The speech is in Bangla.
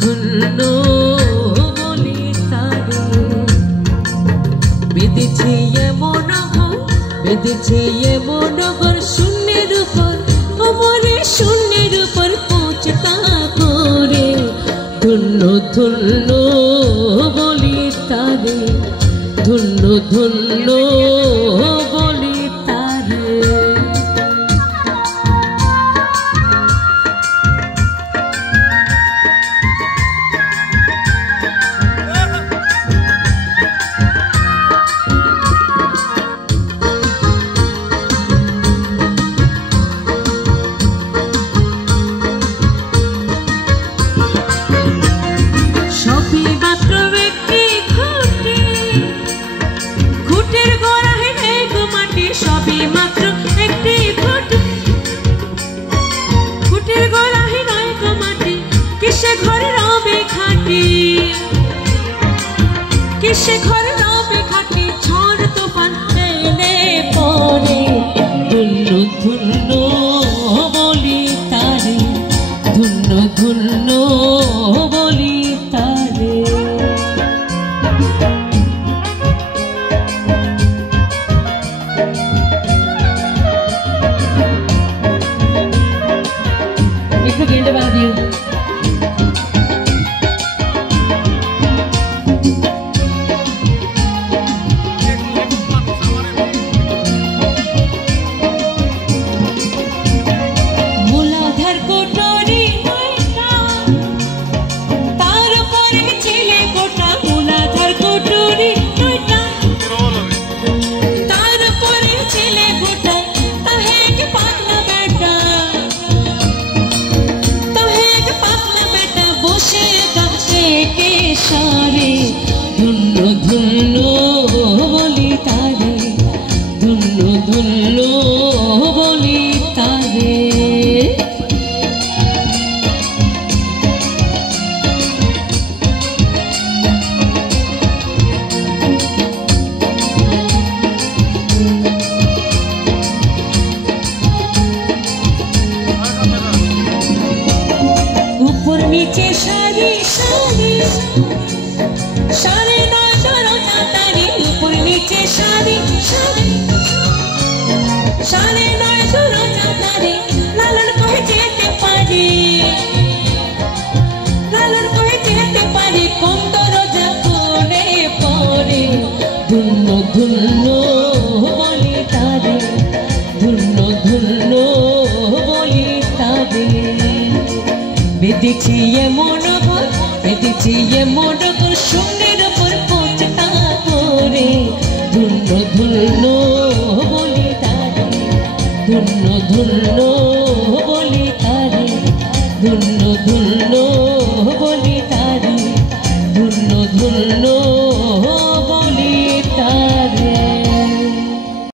ধন্য বলি তারে। বেঁধেছে এমন ঘর, বেঁধেছে এমন ঘর শূন্যের উপর, মনে শূন্যের উপর পৌঁছতা করে। ধন্য ধন্য বলি তারে, ধন্য ধন্য বলি তারে। সবই মাত্র একটি খুঁটি, খুঁটির গোড়ায় নেই গো মাটি। সবই মাত্র একটি খুঁটি, খুঁটির গোড়ায় নয় গো মাটি। কিসে ঘর রবে খাটি, কিসে ঘর রবে খাটি। ঝড় তুফান এলে পরে। ধন্য ধন্য বলি তারে, ধন্য ধন্য বলি তারে। একটু গেন্ডে বাঁধা দিও। মূলাধার কোটরি নয়টা, তার উপরে ছেলে গোটা। মূলাধার কোটরি নয়টা, তার উপরে ছেলে গোটা। তাহে এক পাতলা বেটা, তাহে এক পাতলা বেটা বসে গাছে কে সারে। ধন্য ধন্য বলি তারে, ধন্য ধন্য বলি তারে। উপর নিচে সারি সারি, সারি নয় দরজা তারি। উপর নিচে সারি সারি, সারি নয় দরজা তারি। লালন কহে যেতে পারি, লালন কহে যেতে পারি। কোন দরজা কোনে পরে। ধন্য ধন্য বলি তারে, ধন্য ধন্য বলি তারে। বেঁধেছি এমন ঘর, বেঁধেছি এমন ঘর শূন্যের উপর পৌঁছতা করে। ধন্য ধন্য বলি তারে, ধন্য ধন্য